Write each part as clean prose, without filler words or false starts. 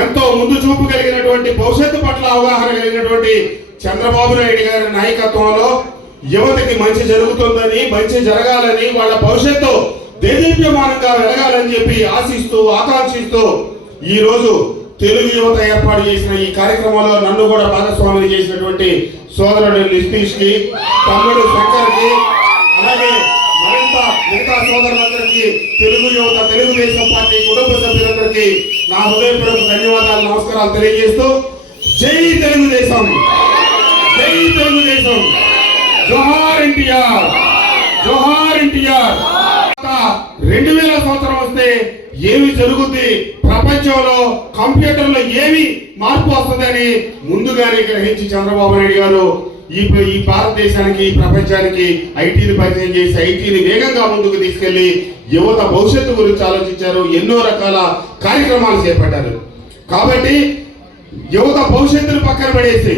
ఎంతో ముందు చూపు కలిగినటువంటి భవిష్యత్తు పట్ల అవగాహన కలిగినటువంటి చంద్రబాబు నాయుడు గారి నాయకత్వంలో యువతకి మంచి జరుగుతుందని, మంచి జరగాలని, వాళ్ళ భవిష్యత్తు దేదీప్యమానంగా వెలగాలని చెప్పి ఆశిస్తూ ఆకాంక్షిస్తూ ఈ రోజు తెలుగు యువత ఏర్పాటు చేసిన ఈ కార్యక్రమంలో నన్ను కూడా భాగస్వామిని చేసినటువంటి సోదరుడు నితీష్ కి, తమ్ముడు శంకర్ కి, అలాగే మిగతా సోదరులందరికీ, తెలుగు యువత తెలుగుదేశం పార్టీ కుటుంబ సభ్యులందరికీ నా హృదయపూర్వక ధన్యవాదాలు, నమస్కారాలు తెలియజేస్తూ జై తెలుగుదేశం, జై తెలుగుదేశం, జోహార్ ఎన్టీఆర్, జోహార్ ఎన్టీఆర్. 2000 సంవత్సరం వస్తే ఏమి జరుగుద్ది, ప్రపంచంలో కంప్యూటర్లో ఏమి మార్పు వస్తుందని ముందుగానే గ్రహించి చంద్రబాబు నాయుడు గారు ఈ భారతదేశానికి, ప్రపంచానికి ఐటీని పరిచయం చేసి ఐటీని వేగంగా ముందుకు తీసుకెళ్లి యువత భవిష్యత్తు గురించి ఆలోచించారు. ఎన్నో రకాల కార్యక్రమాలు చేపట్టారు. కాబట్టి యువత భవిష్యత్తును పక్కన పడేసి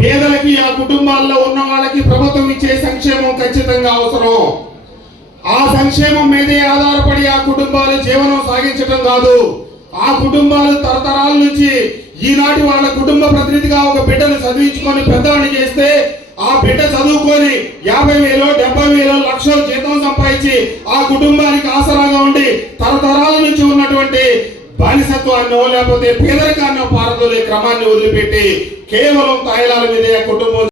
పేదలకి, ఆ కుటుంబాల్లో ఉన్న వాళ్ళకి ప్రభుత్వం ఇచ్చే సంక్షేమం ఖచ్చితంగా అవసరం. ఆ సంక్షేమం మీదే ఆధారపడి ఆ కుటుంబాలు జీవనం సాగించడం కాదు. ఆ కుటుంబాలు తరతరాల నుంచి ఈనాటి వాళ్ళ కుటుంబ ప్రతినిధిగా ఒక బిడ్డను చదివించుకొని పెద్దవాడిని చేస్తే ఆ బిడ్డ చదువుకొని 50,000, 70,000, లక్షలు జీతం సంపాదించి ఆ కుటుంబానికి ఆసరాగా ఉండి తరతరాల నుంచి ఉన్నటువంటి బానిసత్వాన్నో లేకపోతే పేదరికాన్నో పారదోలే క్రమాన్ని వదిలిపెట్టి కేవలం తాయిలాల మీదే కుటుంబం